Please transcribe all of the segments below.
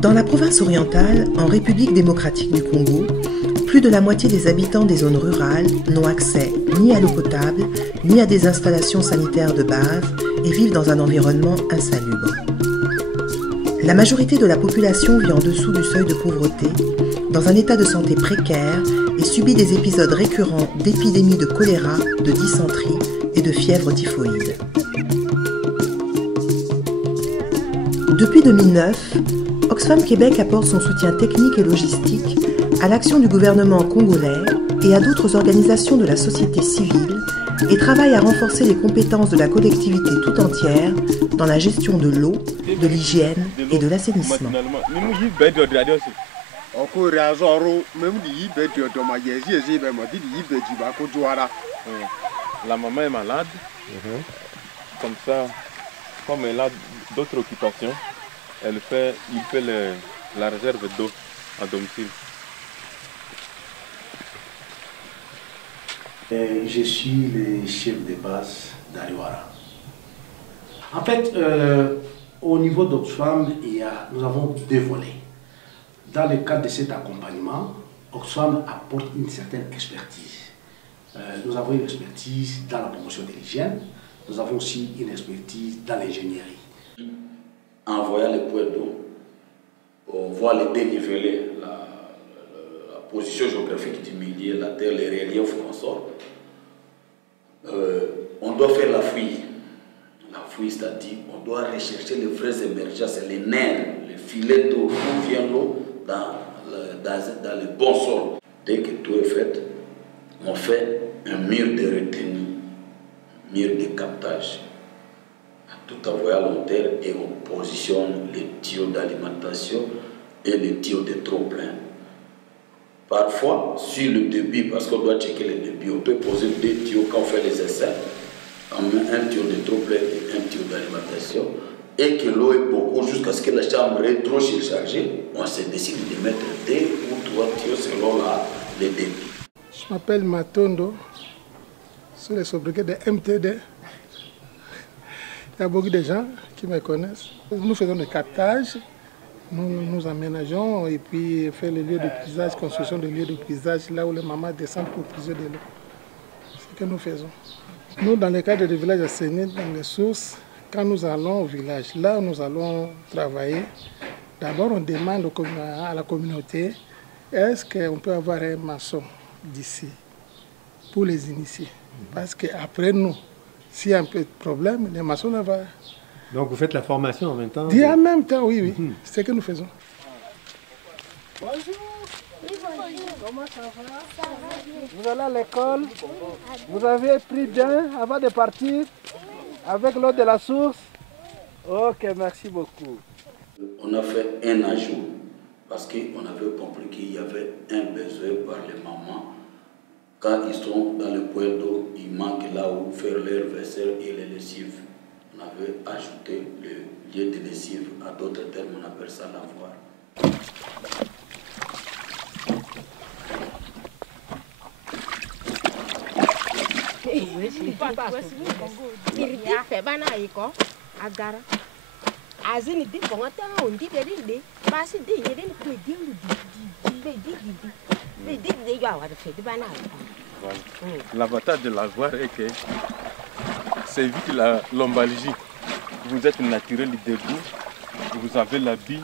Dans la province orientale, en République démocratique du Congo, plus de la moitié des habitants des zones rurales n'ont accès ni à l'eau potable, ni à des installations sanitaires de base et vivent dans un environnement insalubre. La majorité de la population vit en dessous du seuil de pauvreté, dans un état de santé précaire et subit des épisodes récurrents d'épidémies de choléra, de dysenterie et de fièvre typhoïde. Depuis 2009, Oxfam Québec apporte son soutien technique et logistique à l'action du gouvernement congolais et à d'autres organisations de la société civile et travaille à renforcer les compétences de la collectivité tout entière dans la gestion de l'eau, de l'hygiène et de l'assainissement. La maman est malade, comme ça, comme elle a d'autres occupations, il fait la réserve d'eau à domicile. Je suis le chef de base d'Ariwara. En fait, au niveau d'Oxfam, nous avons deux volets. Dans le cadre de cet accompagnement, Oxfam apporte une certaine expertise. Nous avons une expertise dans la promotion de l'hygiène, nous avons aussi une expertise dans l'ingénierie. En voyant les points d'eau, on voit les dénivelés, la position géographique du milieu, la terre, les reliefs qu'on sort. On doit faire la fouille. La fouille, c'est-à-dire on doit rechercher les vraies émergences, les nerfs, les filets d'eau, d'où vient l'eau dans le bon sol. Dès que tout est fait, on fait un mur de retenue, mur de captage, tout en voyant long terme, et on positionne les tuyaux d'alimentation et les tuyaux de trop-plein. Parfois, sur le débit, parce qu'on doit checker le débit, on peut poser deux tuyaux quand on fait les essais, on met un tuyau de trop-plein et un tuyau d'alimentation, et que l'eau est beaucoup jusqu'à ce que la chambre est trop surchargée, on se décide de mettre deux ou trois tuyaux selon le débit. Je m'appelle Matondo, je suis le sobriquet de MTD. Il y a beaucoup de gens qui me connaissent. Nous faisons des captages, nous aménageons et puis faire les lieux de puisage, construction de lieux de puisage, là où les mamans descendent pour puiser de l'eau. C'est ce que nous faisons. Nous, dans le cadre des villages assainis, dans les sources, quand nous allons au village, là où nous allons travailler, d'abord on demande à la communauté, est-ce qu'on peut avoir un maçon d'ici pour les initier? Parce qu'après nous, s'il y a un peu de problème, les maçons ne vont. Donc vous faites la formation en même temps? En même temps, oui, oui. C'est ce que nous faisons. Bonjour. Comment ça va? Ça va bien. Vous allez à l'école? Vous avez pris bien avant de partir avec l'eau de la source? Ok, merci beaucoup. On a fait un ajout parce qu'on avait compris qu'il y avait un besoin par les mamans. Quand ils sont dans le point d'eau, il manque là où faire leur vaisselle et les lessives. On avait ajouté le lieu de lessive, à d'autres termes, on appelle ça lavoir. L'avantage de l'avoir est que ça évite la lombalgie. Vous êtes naturel debout, vous avez l'habit,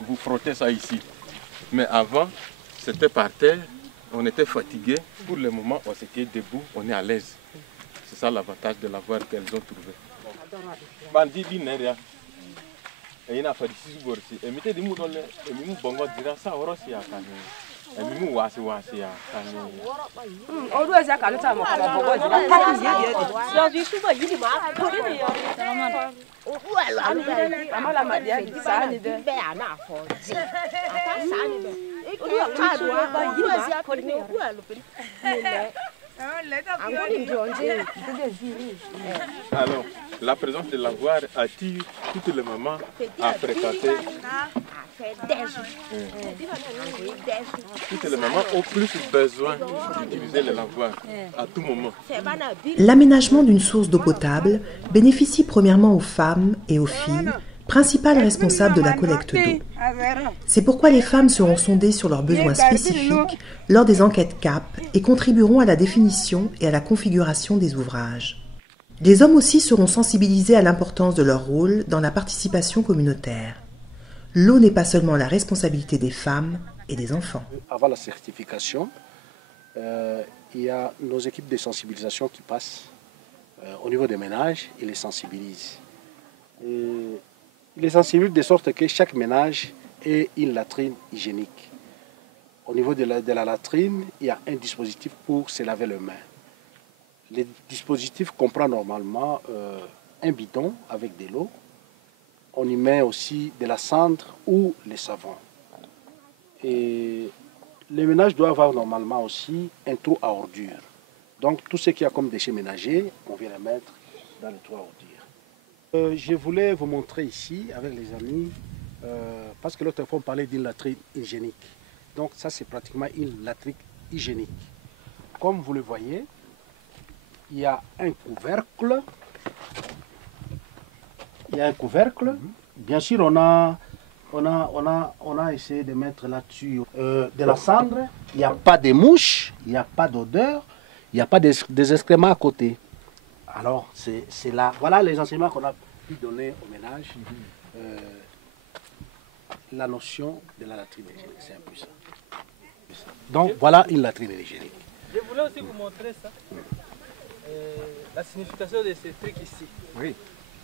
vous frottez ça ici. Mais avant, c'était par terre, on était fatigué. Pour le moment, on s'était debout, on est à l'aise. C'est ça l'avantage de l'avoir qu'elles ont trouvé. Bandi bineria. Et il a fait des borsi. Et mettez des mots dans le bongo dira ça orosi à Kanye. Et mimu wasi à Kanye. On doit dire qu'à l'autre bongo dira. La vie souvent il dit ma collé la madia ça ni de be ana fo. Ata ça ni de. Alors, La présence de lavoir attire toutes les mamans à fréquenter. Toutes les mamans ont plus besoin d'utiliser les lavoirs à tout moment. L'aménagement d'une source d'eau potable bénéficie premièrement aux femmes et aux filles, principales responsables de la collecte d'eau. C'est pourquoi les femmes seront sondées sur leurs besoins spécifiques lors des enquêtes CAP et contribueront à la définition et à la configuration des ouvrages. Les hommes aussi seront sensibilisés à l'importance de leur rôle dans la participation communautaire. L'eau n'est pas seulement la responsabilité des femmes et des enfants. Avant la certification, il y a nos équipes de sensibilisation qui passent au niveau des ménages et les sensibilisent. Ils les sensibilisent de sorte que chaque ménage ait une latrine hygiénique. Au niveau de la latrine, il y a un dispositif pour se laver les mains. Le dispositif comprend normalement un bidon avec de l'eau. On y met aussi de la cendre ou le savon. Et les ménages doivent avoir normalement aussi un trou à ordures. Donc tout ce qu'il y a comme déchets ménagers, on vient les mettre dans le trou à ordures. Je voulais vous montrer ici avec les amis, parce que l'autre fois on parlait d'une latrine hygiénique. Donc ça c'est pratiquement une latrine hygiénique. Comme vous le voyez, il y a un couvercle. Il y a un couvercle. Bien sûr, on a essayé de mettre là-dessus de la cendre. Il n'y a pas de mouches, il n'y a pas d'odeur, il n'y a pas des excréments à côté. Alors, c'est là. Voilà les enseignements qu'on a pu donner au ménage. La notion de la latrine hygiénique, c'est un peu ça. Donc, voilà une latrine hygiénique. Je voulais aussi vous montrer ça. La signification de ce truc ici. Oui.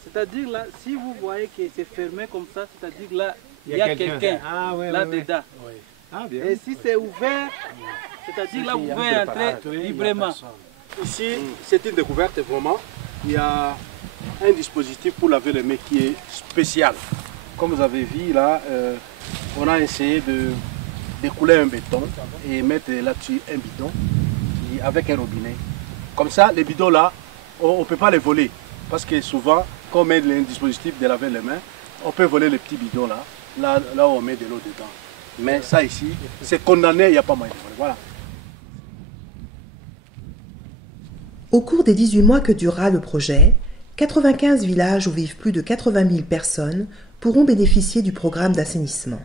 C'est-à-dire là, si vous voyez que c'est fermé comme ça, c'est-à-dire là, il y a quelqu'un là-dedans. Oui. Ah, bien. Et si c'est ouvert, c'est-à-dire là, vous pouvez entrer librement. Ici, c'est une découverte vraiment. Il y a un dispositif pour laver les mains qui est spécial. Comme vous avez vu là, on a essayé de découler un béton et mettre là-dessus un bidon avec un robinet. Comme ça, les bidons là, on ne peut pas les voler. Parce que souvent, quand on met un dispositif de laver les mains, on peut voler les petits bidons là où on met de l'eau dedans. Mais ça ici, c'est condamné, il n'y a pas moyen de voler. Voilà. Au cours des 18 mois que durera le projet, 95 villages où vivent plus de 80 000 personnes pourront bénéficier du programme d'assainissement.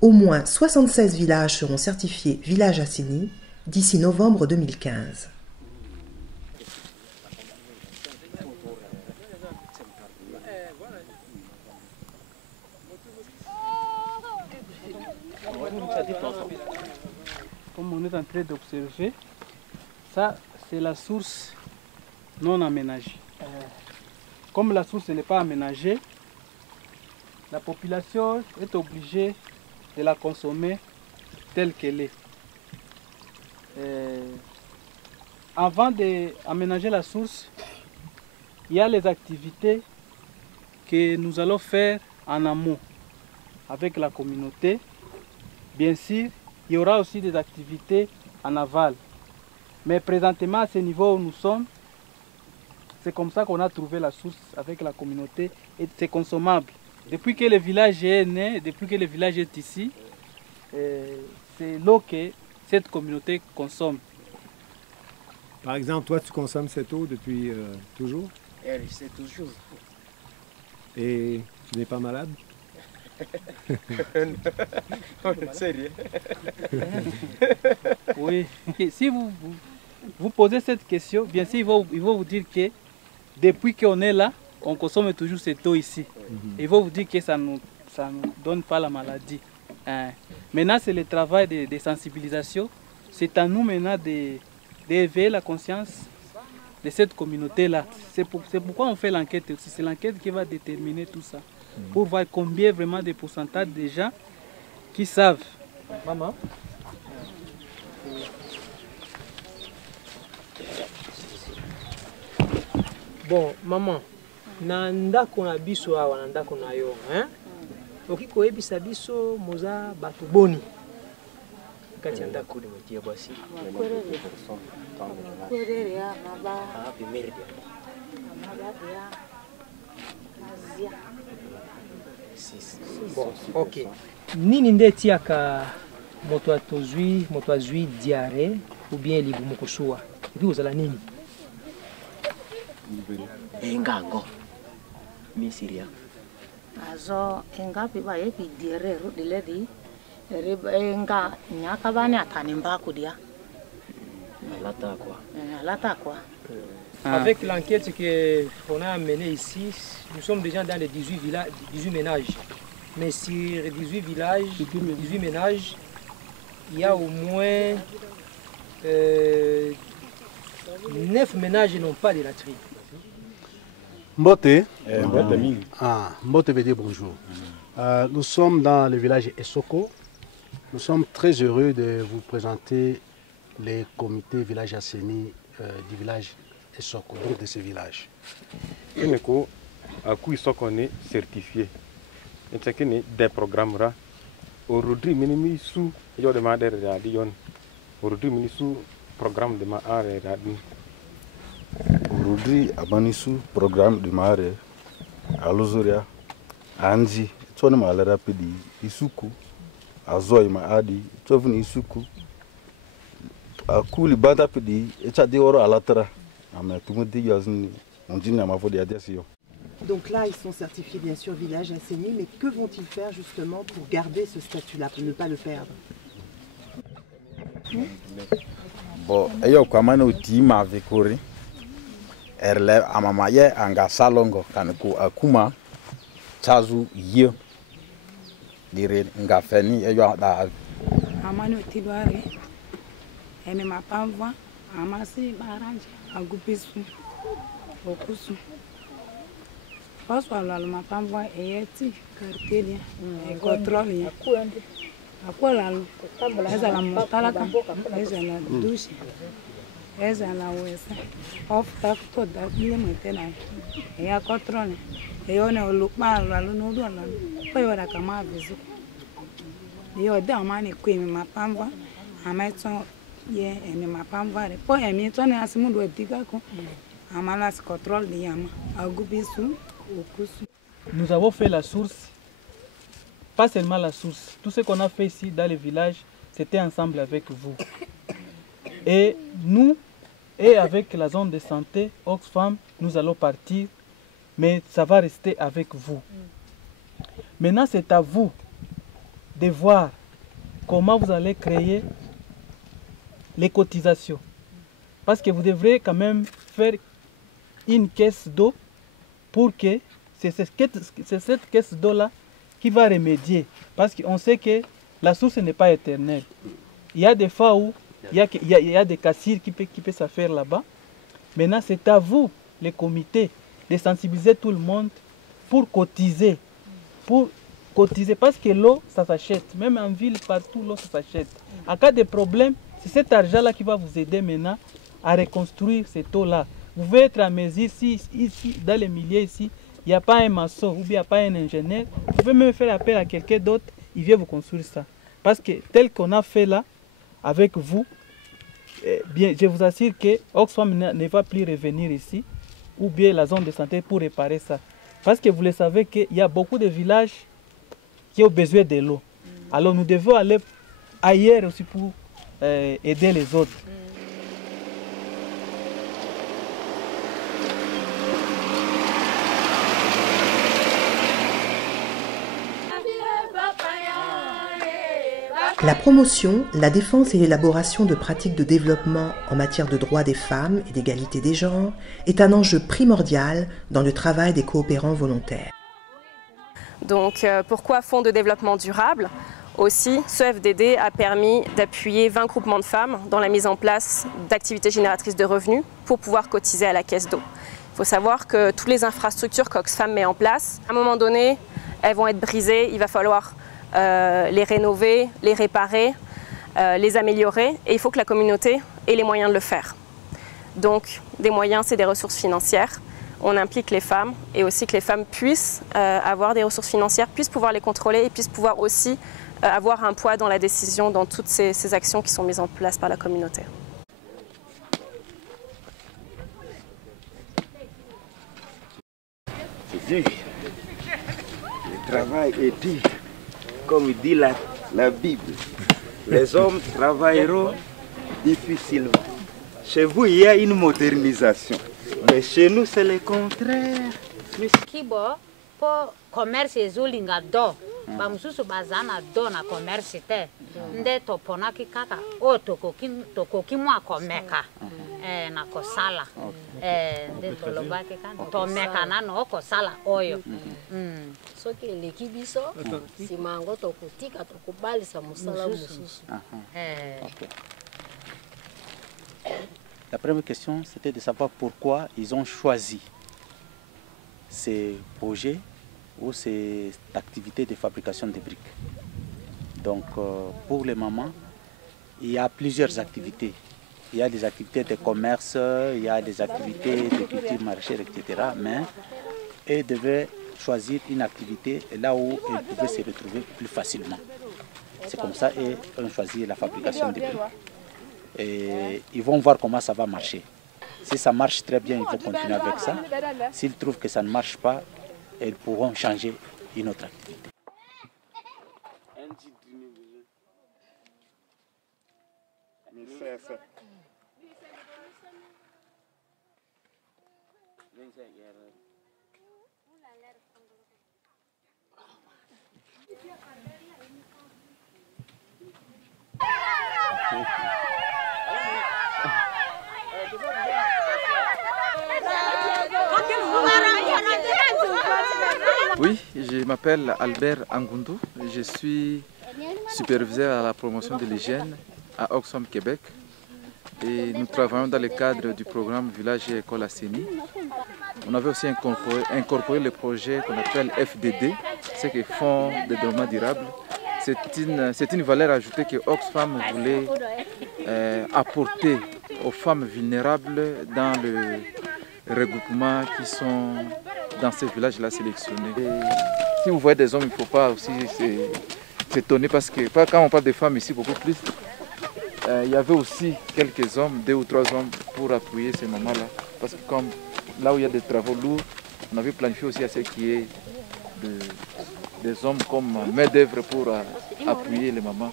Au moins 76 villages seront certifiés villages assainis d'ici novembre 2015. Comme on est en train d'observer, ça c'est la source non aménagée. Comme la source n'est pas aménagée, la population est obligée de la consommer telle qu'elle est. Avant d'aménager la source, il y a les activités que nous allons faire en amont avec la communauté. Bien sûr, il y aura aussi des activités en aval. Mais présentement, à ce niveau où nous sommes, c'est comme ça qu'on a trouvé la source avec la communauté et c'est consommable. Depuis que le village est né, depuis que le village est ici, c'est l'eau que cette communauté consomme. Par exemple, toi, tu consommes cette eau depuis toujours? C'est toujours. Et tu n'es pas malade? Non, sérieux. Oui, si vous posez cette question, bien sûr, ils vont vous dire que depuis qu'on est là, on consomme toujours cette eau ici. Ils vont vous dire que ça ne nous donne pas la maladie. Maintenant, c'est le travail de sensibilisation. C'est à nous maintenant d'éveiller la conscience de cette communauté-là. C'est pourquoi on fait l'enquête aussi. C'est l'enquête qui va déterminer tout ça. Pour voir combien vraiment de pourcentage de gens qui savent. Maman. Bon, maman, na ndako na biso awa na ndako na yo, oki koyebisa biso moza bato boni kati ya ndako de metie basi. Bon, ok. Nini nde tiaka moto azwi diarrhée ou bien libumu kosuwa. Epi ozala nini? Engango. Misiria. Azo engapi ba yepi diarrhée rudile di. Enga nyaka bani atani mbako dia. Lata quoi. Avec l'enquête qu'on a menée ici, nous sommes déjà dans les 18 ménages. Mais sur 18 ménages, il y a au moins 9 ménages qui n'ont pas de latrine. Mbote. Mbote veut dire bonjour. Nous sommes dans le village Essoko. Nous sommes très heureux de vous présenter les comités village Asseni du village Essoko, donc de ce village. Nous sommes certifiés. Des programmes là. Aujourd'hui, nous sommes programme de Mahare. Aujourd'hui, nous programme de Mahare. À Lozoria, à Anzi, tu as mal rapide, Isuku, à Zoï Mahadi, tu as venu Isuku, à Kouli Badapidi, et tu as dit à la terre. Donc là, ils sont certifiés bien sûr village Asseni, mais que vont-ils faire justement pour garder ce statut-là, pour ne pas le perdre? Bon, yo kama na utima vikuri erle amamaye anga salongo kanku akuma chazu ye dire ngafeni yo da amani utibare ene mapamva amasi baranje agupisu okusu oswala mapamva eyeti kartelia e contrôle akola eza la motalaka eza la douche eza la wesa of to da ile metena ya contrôle eyone olukpa lalo no do lalo peyo da kama bizu yo da mani kwemi mapamva amaito ye ene mapamva re po emi to ne asimu do diga ko amala contrôle de yama agubisu okusu. Nous avons fait la source. Pas seulement la source, tout ce qu'on a fait ici dans le village, c'était ensemble avec vous. Et nous, et avec la zone de santé, Oxfam, nous allons partir, mais ça va rester avec vous. Maintenant, c'est à vous de voir comment vous allez créer les cotisations. Parce que vous devrez quand même faire une caisse d'eau pour que c'est cette caisse d'eau-là qui va remédier. Parce qu'on sait que la source n'est pas éternelle. Il y a des fois où il y a des cassires qui peuvent se faire là-bas. Maintenant, c'est à vous, les comités, de sensibiliser tout le monde pour cotiser. Parce que l'eau, ça s'achète. Même en ville, partout, l'eau, ça s'achète. En cas de problème, c'est cet argent-là qui va vous aider maintenant à reconstruire cette eau-là. Vous pouvez être à mesure, ici, dans les milieux, ici, il n'y a pas un maçon ou bien il n'y a pas un ingénieur. Vous pouvez même faire appel à quelqu'un d'autre, il vient vous construire ça. Parce que tel qu'on a fait là, avec vous, bien, je vous assure que Oxfam ne va plus revenir ici, ou bien la zone de santé pour réparer ça. Parce que vous le savez qu'il y a beaucoup de villages qui ont besoin de l'eau. Alors nous devons aller ailleurs aussi pour aider les autres. La promotion, la défense et l'élaboration de pratiques de développement en matière de droits des femmes et d'égalité des genres est un enjeu primordial dans le travail des coopérants volontaires. Donc pourquoi Fonds de développement durable? Aussi, ce FDD a permis d'appuyer 20 groupements de femmes dans la mise en place d'activités génératrices de revenus pour pouvoir cotiser à la caisse d'eau. Il faut savoir que toutes les infrastructures qu'Oxfam met en place, à un moment donné, elles vont être brisées, il va falloir les rénover, les réparer, les améliorer, et il faut que la communauté ait les moyens de le faire. Donc, des moyens, c'est des ressources financières. On implique les femmes et aussi que les femmes puissent avoir des ressources financières, puissent pouvoir les contrôler et puissent pouvoir aussi avoir un poids dans la décision, dans toutes ces actions qui sont mises en place par la communauté. C'est dur. travail est dur, comme dit la Bible. Les hommes travailleront difficilement. Chez vous, il y a une modernisation, mais chez nous, c'est le contraire. Kibo, pour commerce zolinga do, bamususu bazana do na commerce te, nde topona kikaka o tokoki mwa komeka, na kosala, nde toloba kikaka, tomeka na no kosala oyo. Soki eleki biso, simango tokotika tokobalisa musala mususu. La première question, c'était de savoir pourquoi ils ont choisi ces projets ou ces activités de fabrication de briques. Donc, pour les mamans, il y a plusieurs activités. Il y a des activités de commerce, il y a des activités de culture maraîchère, etc. Mais elles devaient choisir une activité là où elles pouvaient se retrouver plus facilement. C'est comme ça qu'elles ont choisi la fabrication de briques. Et ils vont voir comment ça va marcher. Si ça marche très bien, ils vont continuer avec ça. S'ils trouvent que ça ne marche pas, ils pourront changer une autre activité. Oui, je m'appelle Albert Angundu, je suis superviseur à la promotion de l'hygiène à Oxfam, Québec. Et nous travaillons dans le cadre du programme Village et École Asseni. On avait aussi incorporé le projet qu'on appelle FDD, c'est que Fonds de développement durable. C'est une valeur ajoutée que Oxfam voulait apporter aux femmes vulnérables dans le regroupement qui sont dans ces villages-là sélectionnés. Et si vous voyez des hommes, il ne faut pas aussi s'étonner parce que quand on parle de femmes ici, beaucoup plus, il y avait aussi quelques hommes, 2 ou 3 hommes pour appuyer ces mamans-là. Parce que comme là où il y a des travaux lourds, on avait planifié aussi à ce qu'il y ait des hommes comme main d'œuvre pour appuyer les mamans,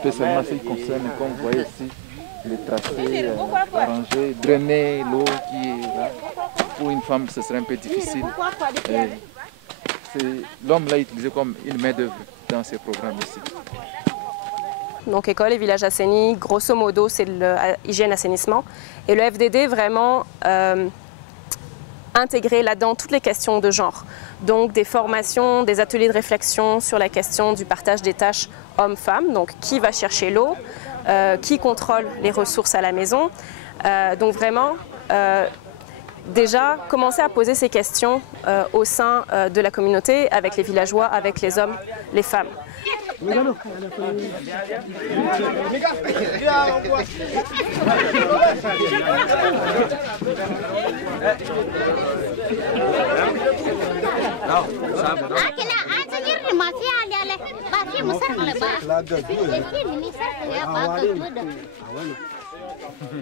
spécialement celles qui concernent, comme vous voyez ici, les tracés, arranger, drainer l'eau qui est là. Pour une femme, ce serait un peu difficile. L'homme l'a utilisé comme une main d'œuvre dans ces programmes ici. Donc école et village Asseni, grosso modo, c'est l'hygiène-assainissement. Et le FDD, vraiment intégrer là-dedans toutes les questions de genre. Donc des formations, des ateliers de réflexion sur la question du partage des tâches hommes-femmes. Donc qui va chercher l'eau, qui contrôle les ressources à la maison. Donc vraiment, déjà commencer à poser ces questions au sein de la communauté, avec les villageois, avec les hommes, les femmes.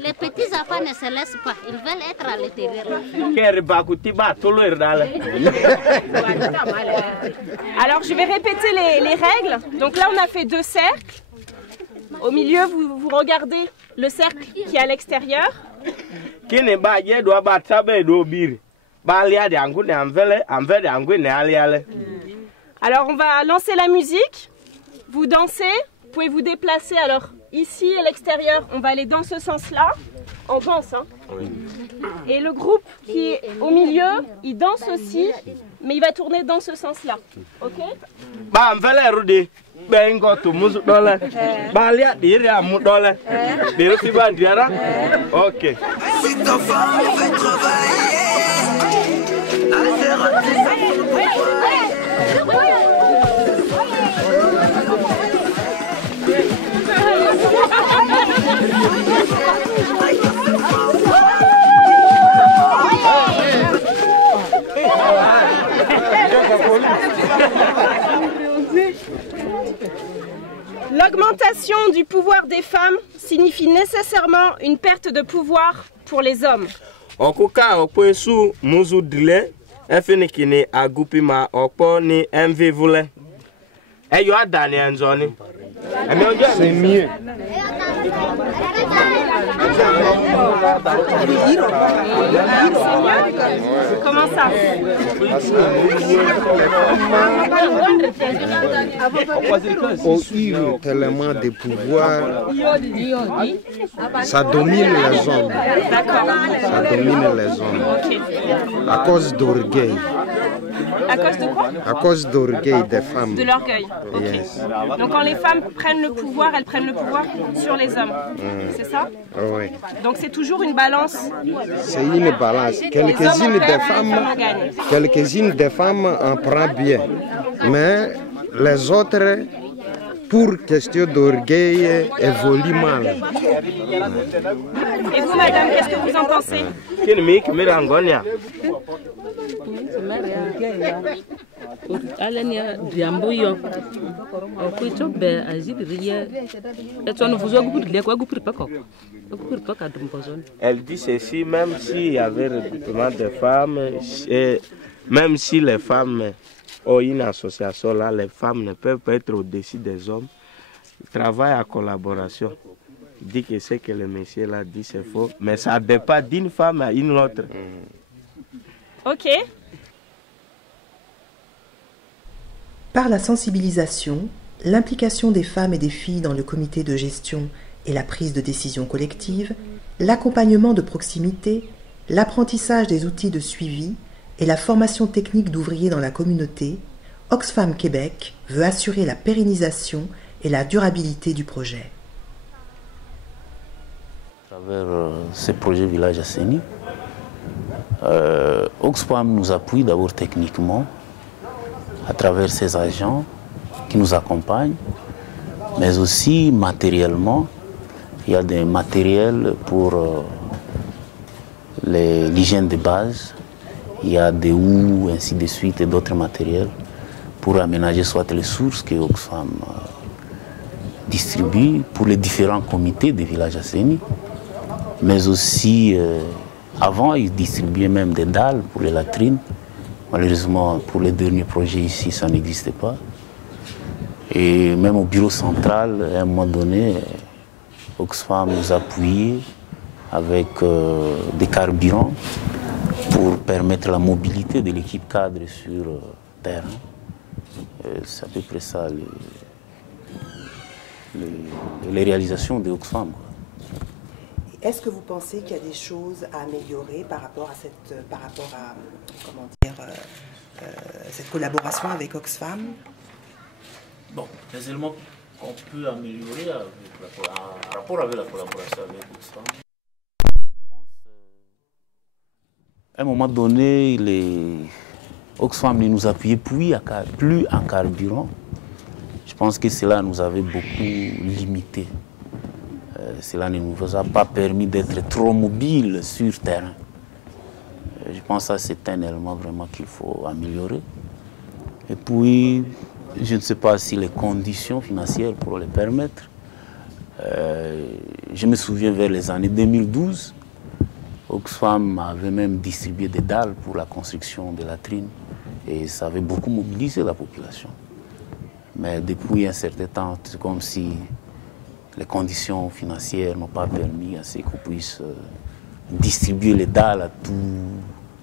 Les petits enfants ne se laissent pas, ils veulent être à l'intérieur. Alors je vais répéter les règles. Donc là on a fait 2 cercles. Au milieu vous regardez le cercle qui est à l'extérieur. Alors on va lancer la musique. Vous dansez, vous pouvez vous déplacer. Alors ici à l'extérieur, on va aller dans ce sens-là. On danse, hein. Oui. Et le groupe qui est au milieu, il danse aussi, mais il va tourner dans ce sens-là. Ok? Ok. Si ta femme veut travailler, elle sera L'augmentation du pouvoir des femmes signifie nécessairement une perte de pouvoir pour les hommes. Efinikini agupima okpo ni MV vule. Eyo adani anzoni. C'est mieux. Comment ça? Ont eu tellement de pouvoir, ça domine les hommes. Ça domine les hommes. À cause d'orgueil. À cause de quoi? À cause d'orgueil des femmes. De l'orgueil. Okay. Yes. Donc quand les femmes prennent le pouvoir, elles prennent le pouvoir sur les hommes. C'est ça? Oui. Donc c'est toujours une balance. C'est une balance. Quelques-unes des femmes en prennent bien. Mais les autres, pour question d'orgueil, évoluent mal. Et vous, madame, qu'est-ce que vous en pensez? Elle dit ceci, même s'il y avait recrutement de femmes, et même si les femmes ont une association là, les femmes ne peuvent pas être au-dessus des hommes. Ils travaillent en collaboration. Il dit que ce que le monsieur là dit c'est faux, mais ça dépend d'une femme à une autre. Ok. Par la sensibilisation, l'implication des femmes et des filles dans le comité de gestion et la prise de décision collective, l'accompagnement de proximité, l'apprentissage des outils de suivi et la formation technique d'ouvriers dans la communauté, Oxfam Québec veut assurer la pérennisation et la durabilité du projet. À travers ce projet Village Assaini, Oxfam nous appuie d'abord techniquement à travers ses agents qui nous accompagnent, mais aussi matériellement. Il y a des matériels pour l'hygiène de base, il y a des houes, ainsi de suite, et d'autres matériels pour aménager soit les sources que Oxfam distribue pour les différents comités des villages assainis, mais aussi, avant, ils distribuaient même des dalles pour les latrines. Malheureusement, pour les derniers projets ici, ça n'existait pas. Et même au bureau central, à un moment donné, Oxfam nous a appuyés avec des carburants pour permettre la mobilité de l'équipe cadre sur terrain. C'est à peu près ça les réalisations de Oxfam. Est-ce que vous pensez qu'il y a des choses à améliorer par rapport à cette collaboration avec Oxfam? Bon, les éléments qu'on peut améliorer en rapport avec la collaboration avec Oxfam. À un moment donné, Oxfam ne nous appuyait plus en carburant. Je pense que cela nous avait beaucoup limité. Cela ne nous a pas permis d'être trop mobiles sur terrain. Je pense que c'est un élément vraiment qu'il faut améliorer. Et puis, je ne sais pas si les conditions financières pour le permettre. Je me souviens vers les années 2012, Oxfam avait même distribué des dalles pour la construction de latrines et ça avait beaucoup mobilisé la population. Mais depuis un certain temps, c'est comme si les conditions financières n'ont pas permis à ce qu'on puisse distribuer les dalles à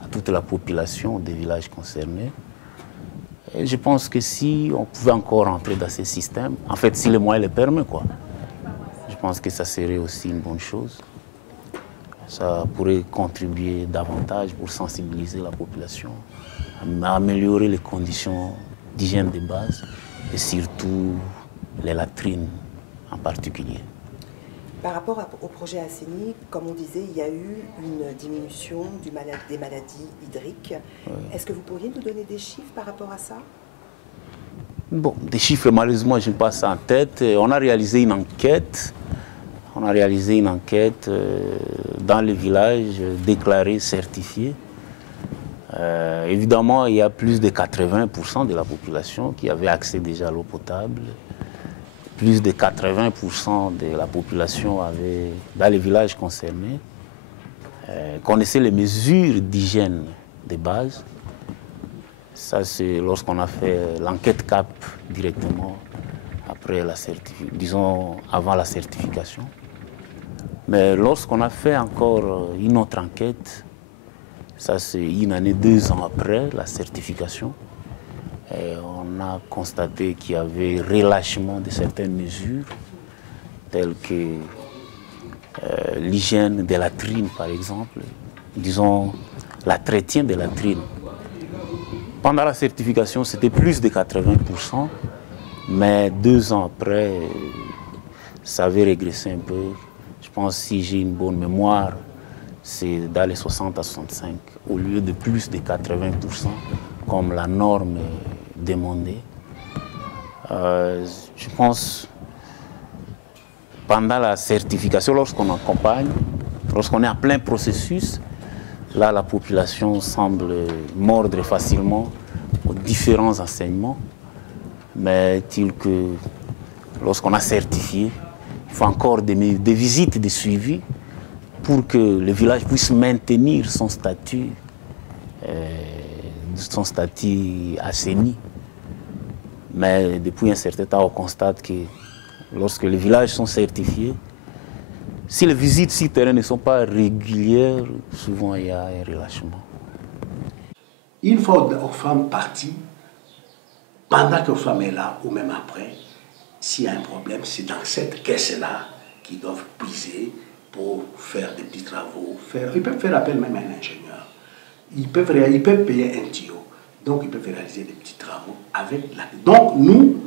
toute la population des villages concernés. Et je pense que si on pouvait encore entrer dans ces systèmes, en fait, si les moyens le permettent, je pense que ça serait aussi une bonne chose. Ça pourrait contribuer davantage pour sensibiliser la population, à améliorer les conditions d'hygiène de base et surtout les latrines en particulier. Par rapport au projet Assaini, comme on disait, il y a eu une diminution des maladies hydriques. Est-ce que vous pourriez nous donner des chiffres par rapport à ça? Bon, des chiffres, malheureusement, je n'ai pas ça en tête. On a réalisé une enquête. Dans les villages déclarés, certifiés. Évidemment, il y a plus de 80% de la population qui avait accès déjà à l'eau potable. Plus de 80% de la population dans les villages concernés connaissait les mesures d'hygiène de base. Ça, c'est lorsqu'on a fait l'enquête CAP directement après disons avant la certification. Mais lorsqu'on a fait encore une autre enquête, ça c'est une année, 2 ans après la certification, et on a constaté qu'il y avait relâchement de certaines mesures, telles que l'hygiène des latrines, par exemple, disons l'entretien des latrines. Pendant la certification, c'était plus de 80%, mais 2 ans après, ça avait régressé un peu. Je pense, si j'ai une bonne mémoire, c'est dans les 60 à 65, au lieu de plus de 80%, comme la norme demandée. Je pense, pendant la certification, lorsqu'on accompagne, lorsqu'on est en plein processus, là, la population semble mordre facilement aux différents enseignements, mais est-il que lorsqu'on a certifié, il faut encore des visites de suivi pour que le village puisse maintenir son statut assaini. Mais depuis un certain temps, on constate que lorsque les villages sont certifiés, si les visites sur terrain ne sont pas régulières, souvent il y a un relâchement. Une fois Oxfam parti, pendant que Oxfam est là, ou même après, s'il y a un problème, c'est dans cette caisse-là qu'ils doivent puiser pour faire des petits travaux. Ils peuvent faire appel même à un ingénieur. Ils peuvent payer un tuyau. Donc ils peuvent réaliser des petits travaux avec la... Donc nous,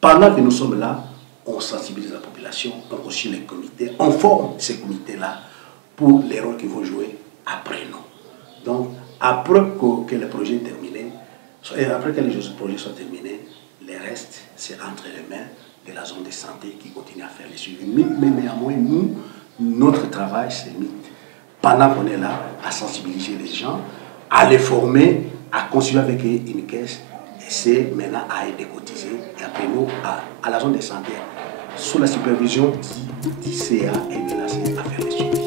pendant que nous sommes là, on sensibilise la population, on aussi les comités, on forme ces comités-là pour les rôles qu'ils vont jouer après nous. Donc, après que le projet est terminé, après que les projets soient terminés, les restes, c'est entre les mains de la zone de santé qui continue à faire les suivis. Mais néanmoins, nous, notre travail, c'est pendant qu'on est là, à sensibiliser les gens, à les former, à construire avec eux une caisse, et c'est maintenant à aider cotiser, et après nous, à la zone de santé, sous la supervision d'ICA et menacé à faire les suivis.